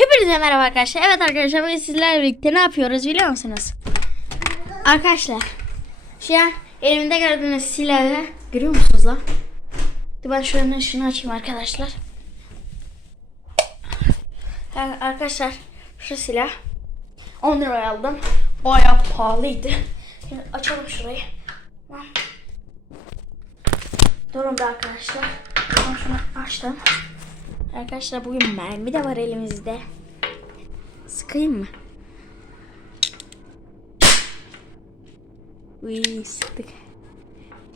Hepinize merhaba arkadaşlar. Evet arkadaşlar bugün sizlerle birlikte ne yapıyoruz biliyor musunuz? Arkadaşlar şu an elimde gördüğünüz silahı görüyor musunuz lan? Dur ben şuranın ışığını açayım arkadaşlar. Arkadaşlar şu silah 10 liraya aldım. Bayağı pahalıydı. Şimdi açalım şurayı. Durun bir arkadaşlar. Ben şunu açtım. Arkadaşlar bugün mermi de var elimizde. Sıkayım mı? Uy sıktık.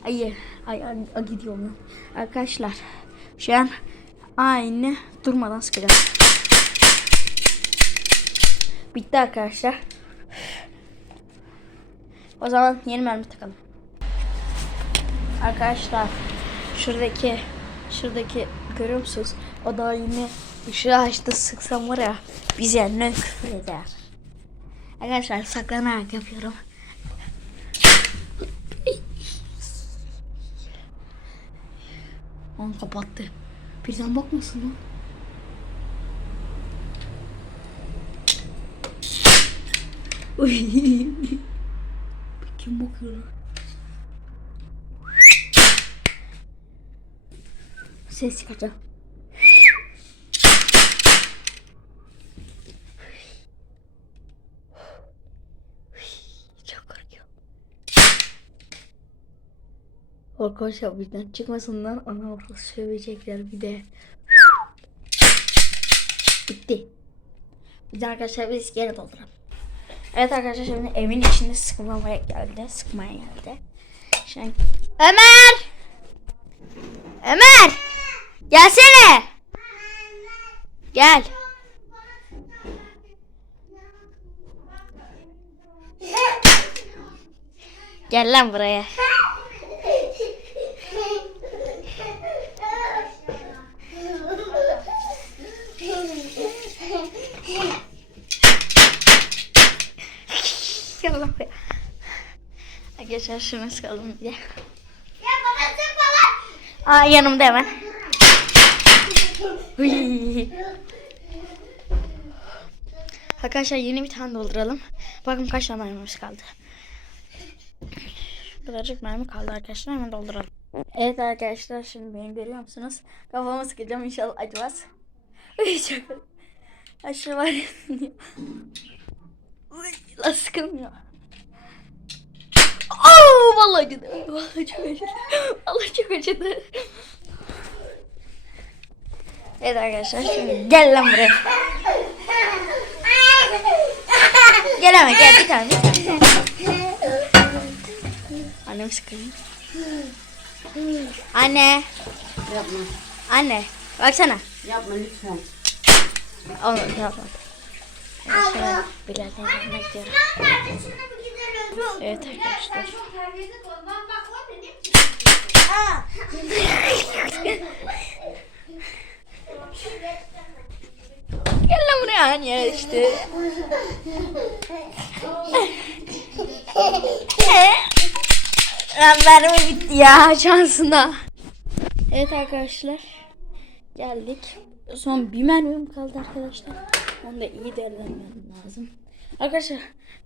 Ay ay, ay, ay gidiyor mu? Arkadaşlar şu an aynı durmadan sıkacağım. Bitti arkadaşlar. O zaman yeni mermi takalım. Arkadaşlar şuradaki şuradaki görüyor musunuz? O da yine ışığı açtı sıksam var ya bize ne küfür eder. Arkadaşlar saklanarak yapıyorum. Onu kapattı. Birden bakmasın lan. Uy. Kim bakıyor lan? Ses çıkaracağım. Çok korkuyorum. Arkadaşlar bizden çıkmasından ana orası sövecekler bir de. Bitti. Biz arkadaşlar biz geri dolduralım. Evet arkadaşlar şimdi evin içinde sıkmamaya geldi. Sıkmaya geldi. Şimdi... Ömer! Gelsene! Gel. Gel lan buraya. Lan. Arkadaşlar şunu sıkalım bir de. Aa yanımda hemen. Uy. Arkadaşlar yeni bir tane dolduralım. Bakın kaç tane mermimiz kaldı. Birazcık mermi kaldı arkadaşlar hemen dolduralım. Evet arkadaşlar şimdi beni görüyor musunuz? Kafama sıkacağım inşallah acımaz. Çok aşırı var ya. Sıkılmıyor. Oo vallahi acıdı. Vallahi çok acıdı. Vallahi çok acıdı. Evet arkadaşlar şimdi gel lan buraya. Gel hemen gel bir tane bir tane. Annem sıkıyor. Anne. Yapma. Anne. Baksana. Yapma lütfen. Olmadı yapma. Şöyle birazdan yemek diyorum. Evet arkadaşlar. Gel lan buraya anne işte. Lan mermi bitti ya şansına. Evet arkadaşlar. Geldik. Son bir mermim kaldı arkadaşlar. Onu da iyi değerlendirmem lazım. Arkadaşlar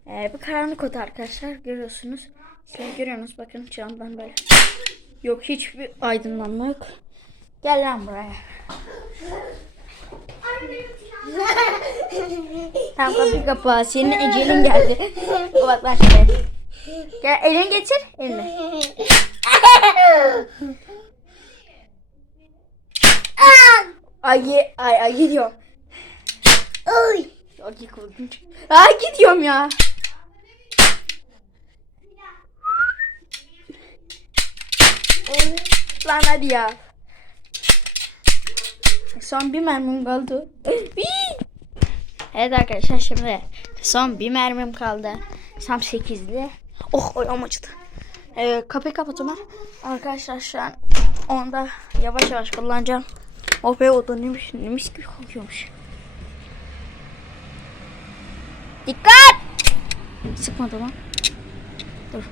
e, bir karanlık oda arkadaşlar görüyorsunuz. Siz görüyorsunuz bakın şu an ben böyle. Yok hiçbir aydınlanma yok. Gel lan buraya. Tamam kapıyı kapa. Senin ecelin geldi. Bak ben şöyle. Gel elini getir. Elini. Ay ay ay gidiyorum. Ay. Ay korkunç. Ay gidiyorum ya. Lan hadi ya. Son bir mermim kaldı. evet arkadaşlar şimdi son bir mermim kaldı. Tam 8'li. Oh ayağım acıdı. Ee, kapıyı kapat Ömer. Arkadaşlar şu an onda yavaş yavaş kullanacağım. Oh be o da neymiş, neymiş gibi kokuyormuş. Dikkat! Sıkmadı lan. Dur.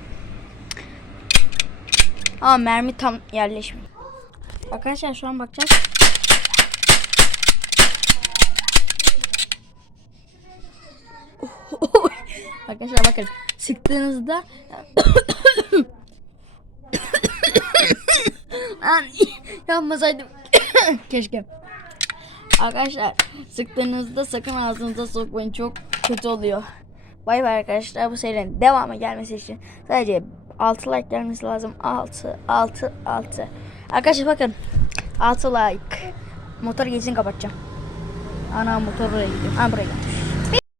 Aa mermi tam yerleşmiyor. Arkadaşlar şu an bakacağız. Arkadaşlar bakın sıktığınızda Lan yapmasaydım keşke. Arkadaşlar sıktığınızda sakın ağzınıza sokmayın çok kötü oluyor. Bay bay arkadaşlar bu serinin devamı gelmesi için sadece 6 like gelmesi lazım. 6 6 6. Arkadaşlar bakın 6 like. Motor geçsin kapatacağım. Ana motor oraya gidiyor. Ha buraya gelmiş.